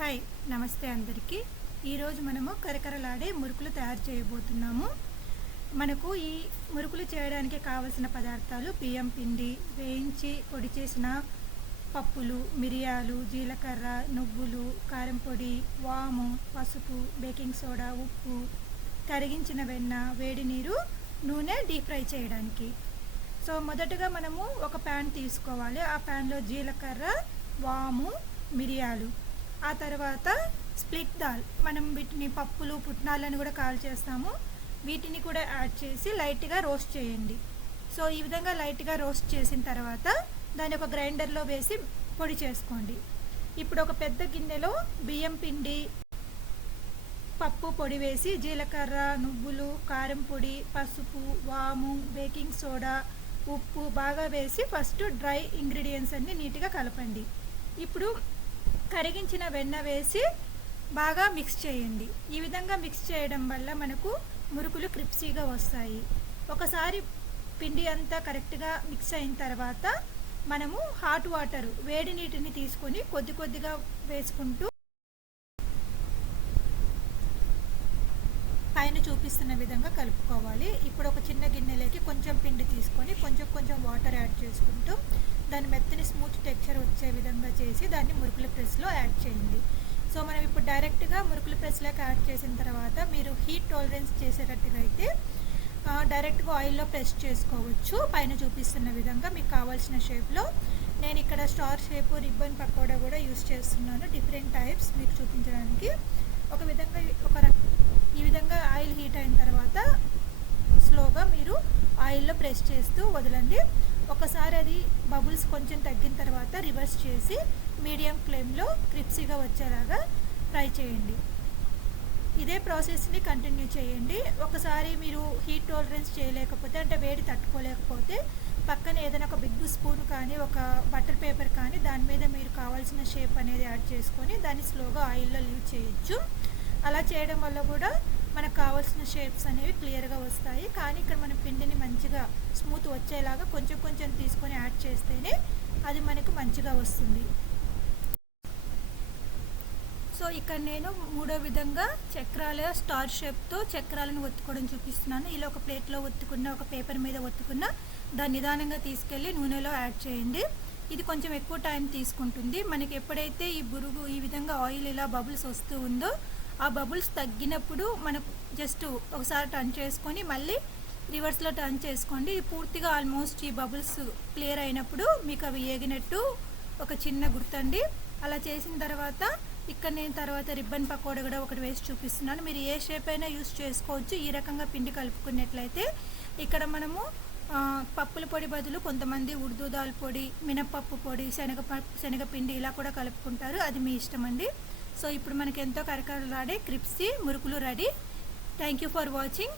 Hi నమస్తే అందరికీ. ఈరోజు మనము కరకరలాడే మురుకులు తయారు చేయబోతున్నాము. మనకు ఈ మురుకులు చేయడానికి కావలసిన పదార్థాలు బియ్యం పిండి వేయించి పొడి చేసిన పప్పులు మిరియాలు జీలకర్ర నువ్వులు కారం పొడి వాము పసుపు బేకింగ్ సోడా ఉప్పు కరిగించిన వెన్న వేడి నీరు నూనె డీప్ ఫ్రై చేయడానికి. సో మొదటగా మనము ఒక ప్యాన్ తీసుకోవాలి. ఆ ప్యాన్లో జీలకర్ర వాము మిరియాలు ఆ తర్వాత స్ప్లిట్ దాల్. మనం వీటిని పప్పులు పుట్నాలను కూడా కాల్ చేస్తాము. వీటిని కూడా యాడ్ చేసి లైట్గా రోస్ట్ చేయండి. సో ఈ విధంగా లైట్గా రోస్ట్ చేసిన తర్వాత దాన్ని ఒక గ్రైండర్లో వేసి పొడి చేసుకోండి. ఇప్పుడు ఒక పెద్ద గిన్నెలో బియ్యం పిండి పప్పు పొడి వేసి జీలకర్ర నువ్వులు కారం పొడి పసుపు వాము బేకింగ్ సోడా ఉప్పు బాగా వేసి ఫస్ట్ డ్రై ఇంగ్రీడియంట్స్ అన్ని నీట్గా కలపండి. ఇప్పుడు కరిగించిన వెన్న వేసి బాగా మిక్స్ చేయండి. ఈ విధంగా మిక్స్ చేయడం వల్ల మనకు మురుకులు క్రిప్సీగా వస్తాయి. ఒకసారి పిండి అంతా కరెక్ట్గా మిక్స్ అయిన తర్వాత మనము హాట్ వాటర్ వేడి నీటిని తీసుకొని కొద్ది కొద్దిగా వేసుకుంటూ పైన చూపిస్తున్న విధంగా కలుపుకోవాలి. ఇప్పుడు ఒక చిన్న గిన్నెలోకి కొంచెం పిండి తీసుకొని కొంచెం కొంచెం వాటర్ యాడ్ చేసుకుంటూ దాని మెత్తని స్మూత్ టెక్చర్ వచ్చే విధంగా చేసి దాన్ని మురుకుల ప్రెస్లో యాడ్ చేయండి. సో మనం ఇప్పుడు డైరెక్ట్గా మురుకుల ప్రెస్లోకి యాడ్ చేసిన తర్వాత మీరు హీట్ టాలరెన్స్ చేసేటట్టుగా అయితే డైరెక్ట్గా ఆయిల్లో ప్రెస్ చేసుకోవచ్చు. పైన చూపిస్తున్న విధంగా మీకు కావాల్సిన షేప్లో నేను ఇక్కడ స్టార్ షేపు రిబ్బన్ పకోడా కూడా యూస్ చేస్తున్నాను. డిఫరెంట్ టైప్స్ మీకు చూపించడానికి. ఒక విధంగా ఒక ఈ విధంగా ఆయిల్ హీట్ అయిన తర్వాత స్లోగా మీరు ఆయిల్లో ప్రెస్ చేస్తూ వదలండి. ఒకసారి అది బబుల్స్ కొంచెం తగ్గిన తర్వాత రివర్స్ చేసి మీడియం ఫ్లేమ్లో క్రిప్సీగా వచ్చేలాగా ఫ్రై చేయండి. ఇదే ప్రాసెస్ని కంటిన్యూ చేయండి. ఒకసారి మీరు హీట్ టాలరెన్స్ చేయలేకపోతే అంటే వేడి తట్టుకోలేకపోతే పక్కన ఏదైనా ఒక బిగ్ స్పూన్ కానీ ఒక బటర్ పేపర్ కానీ దాని మీద మీరు కావాల్సిన షేప్ అనేది యాడ్ చేసుకొని దాన్ని స్లోగా ఆయిల్లో లీవ్ చేయొచ్చు. అలా చేయడం వల్ల కూడా మనకు కావాల్సిన షేప్స్ అనేవి క్లియర్గా వస్తాయి. కానీ ఇక్కడ మన పిండిని మంచిగా స్మూత్ వచ్చేలాగా కొంచెం కొంచెం తీసుకొని యాడ్ చేస్తేనే అది మనకు మంచిగా వస్తుంది. సో ఇక్కడ నేను మూడో విధంగా చక్రాల స్టార్ షేప్తో చక్రాలను ఒత్తుకోవడం చూపిస్తున్నాను. ఇలా ఒక ప్లేట్లో ఒత్తుకున్న ఒక పేపర్ మీద ఒత్తుకున్న దాన్ని నిదానంగా తీసుకెళ్ళి నూనెలో యాడ్ చేయండి. ఇది కొంచెం ఎక్కువ టైం తీసుకుంటుంది. మనకి ఎప్పుడైతే ఈ బురుగు ఈ విధంగా ఆయిల్ ఇలా బబుల్స్ వస్తూ ఉందో ఆ బబుల్స్ తగ్గినప్పుడు మనకు జస్ట్ ఒకసారి టర్న్ చేసుకొని మళ్ళీ రివర్స్లో టర్న్ చేసుకోండి. పూర్తిగా ఆల్మోస్ట్ ఈ బబుల్స్ క్లియర్ అయినప్పుడు మీకు అవి ఏగినట్టు ఒక చిన్న గుర్తండి. అలా చేసిన తర్వాత ఇక్కడ నేను తర్వాత రిబ్బన్ పకోడా కూడా ఒకటి వేసి చూపిస్తున్నాను. మీరు ఏ షేప్ అయినా యూస్ చేసుకోవచ్చు. ఈ రకంగా పిండి కలుపుకున్నట్లయితే ఇక్కడ మనము పప్పుల పొడి బదులు కొంతమంది ఉర్దూ దాల్ పొడి మినప్పప్పు పొడి శనగ శనగపిండి ఇలా కూడా కలుపుకుంటారు. అది మీ ఇష్టం అండి సో ఇప్పుడు మనకి ఎంతో కరకరలాడే క్రిప్సీ మురుకులు ready. Thank you for watching